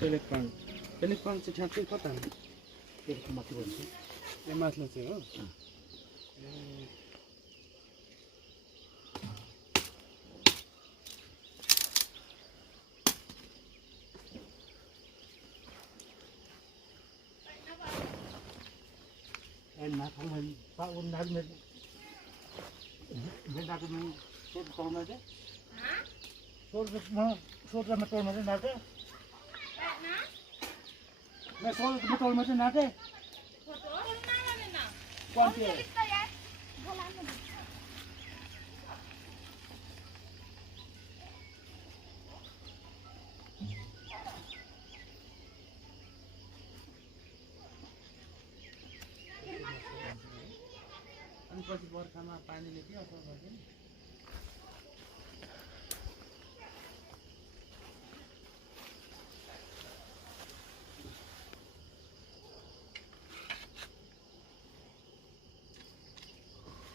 Telephone चाहिँ ठ्याक्कै कता हो त्यसको माथि बस्छ ए माथिल्लो चाहिँ हो Mà không mình bao ôn đánh mình ra cái mình sốt con này chứ sốt ra mà tôi mà thế nào thế mẹ sốt mà tôi mà thế nào thế quan trọng पछि बर्खामा पानीले के असर गर्छ नि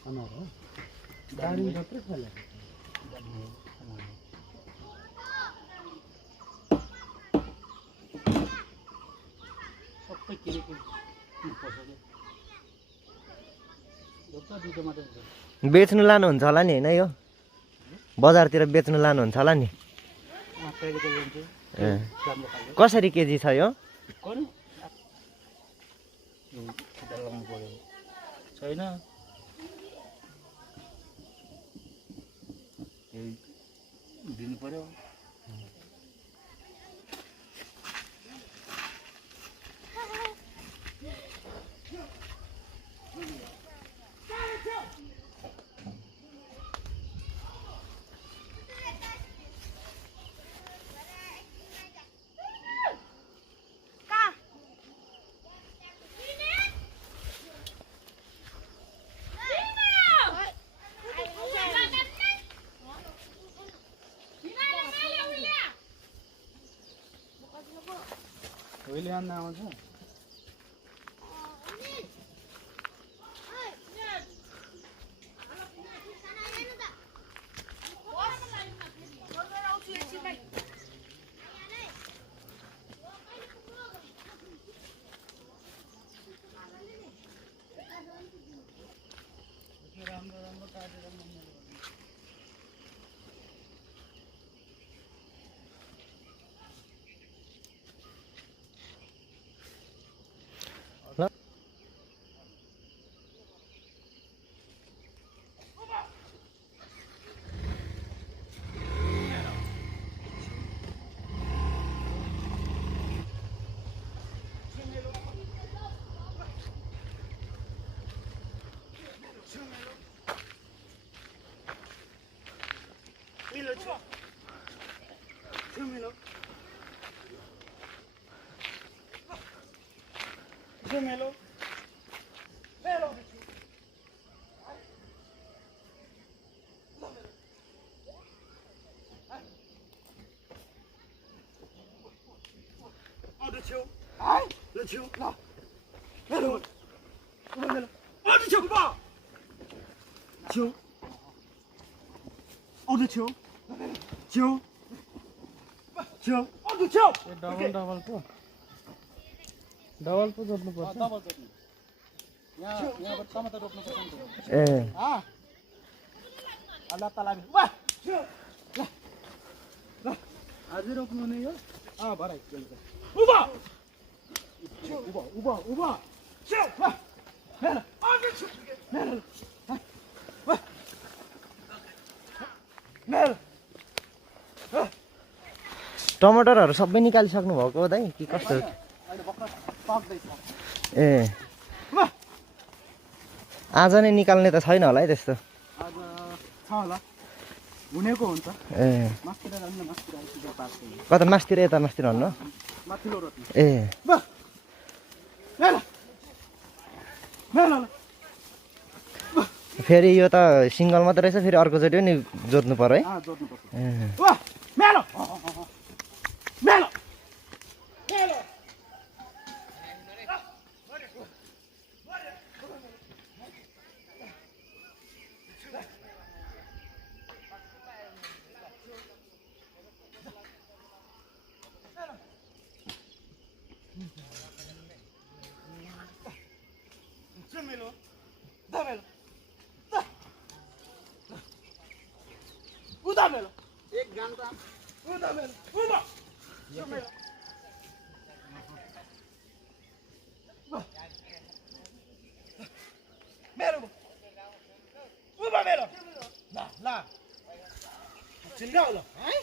अनार हो दारिम मात्रै फल्यो सबै किनेको पसल्यो बेच्नु लानुहुन्छ होला नि हैन यो बजारतिर बेच्नु लानुहुन्छ होला नि कसरी केजी छ यो छैन दिनु पर्यो अहिले आउन आउँछ राम्रो काटेर Gemelo. Vero. Ở đây chiếu. Ai? Lên chiếu. Nào. Vero. Vero. Ở đây chiếu ba. Chiếu. Ở đây chiếu. Chiếu. Chiếu. Ở đây chiếu. Double पो जोड्नु पर्छ डबल जोड्नु यहाँबाट टमाटर रोप्नु पर्छ ए अल्लाह ताला वाह आजै रोप्नु नै हो भराइ उभा उभा उभा उभा टमाटरहरु सबै निकालिसक्नु भएको हो दाइ कि कस्तो ए आज नै निकाल्ने त छैन होला है त्यस्तो आज छ होला हुनेको हुन्छ ए मास्तिर जान्न मास्तिर आइसक्यो पार्छ कता मास्तिर यता मास्तिर भन्नु माथिल्लो रोप्नु ए फेरि यो त सिंगल मात्र रहेछ फेरि अर्को चोटि नि जोड्नु पर्यो है जोड्नु पर्छ ए मेलो मेलो मेलो उता मेरो एक घन्टा उता मेरो उमा यो मेरो मेरो उमा मेरो ल चिन्गाउ ल है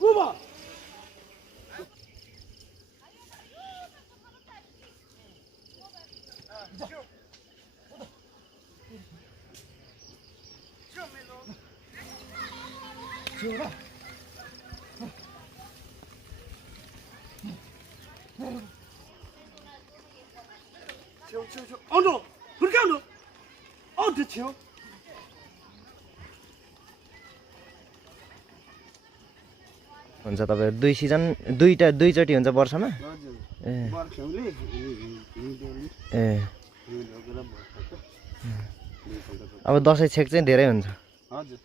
उमा 저, 안너 그렇게 안 너. 대체요. हुन्छ तपाईहरु दुईचोटि हुन्छ वर्षमा हजुर ए वर्षौले ए अब दसैँ छेक चाहिँ धेरै हुन्छ हजुर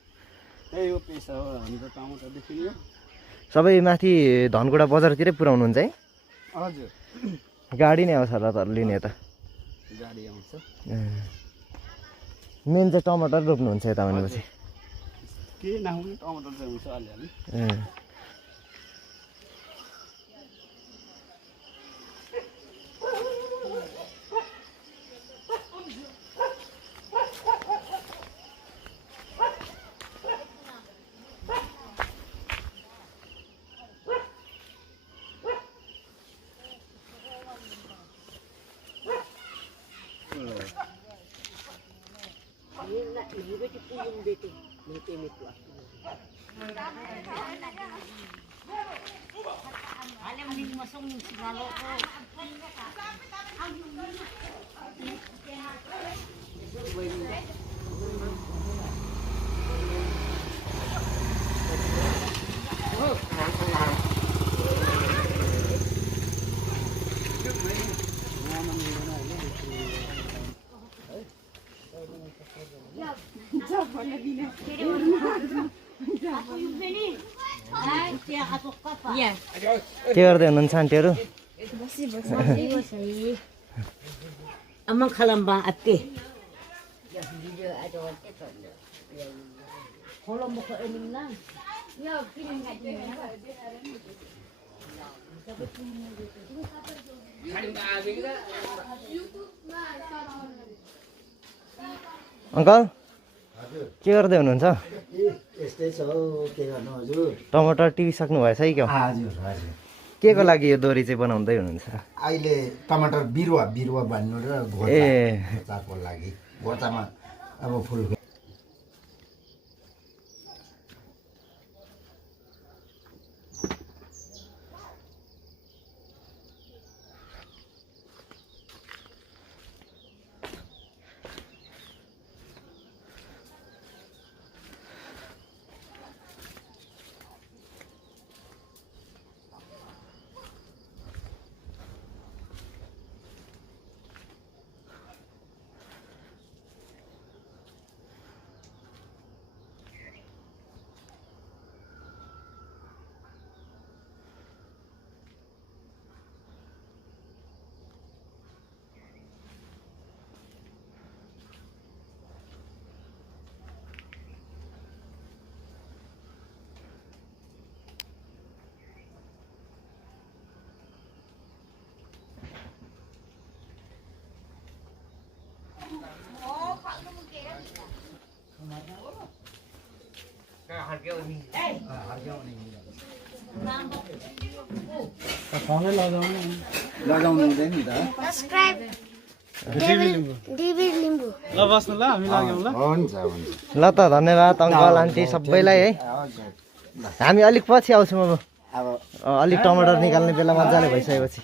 त्यही हो पेसा हो हाम्रो टमाटरदेखि यो सबै माथि धनकुटा बजारतिरै पुर्याउनुहुन्छ है हजुर गाडी नै आउँछ होला तर लिने त गाडी आउँछ मेन चाहिँ टमाटर रोप्नुहुन्छ यता भनेपछि के नहुने टमाटर चाहिँ हुन्छ अलिअलि के गर्दै हुनुहुन्छ आन्टीहरू Amang kalamba ate. Kolom mo ko enim lang. Uncle के गर्दै हुनुहुन्छ यस्तै छ हौ के गर्नु हजुर टमाटर टिपिसक्नु भएछ है क्या हजुर हजुर के को लागि यो दोरी चाहिँ बनाउँदै हुनुहुन्छ अहिले टमाटर बिरुवा भन्नु र घोचाको लागि घोचामा अब फुल लगाउनु हुँदैन नि त सब्स्क्राइब डिबी लिम्बू ल बस्नु ल हामी लाग्यौँ ल हुन्छ ल त धन्यवाद अङ्कल आन्टी सबैलाई है हामी अलिक पछि आउँछौँ अब अब अलिक टमाटर निकाल्ने बेला मजाले भइसकेपछि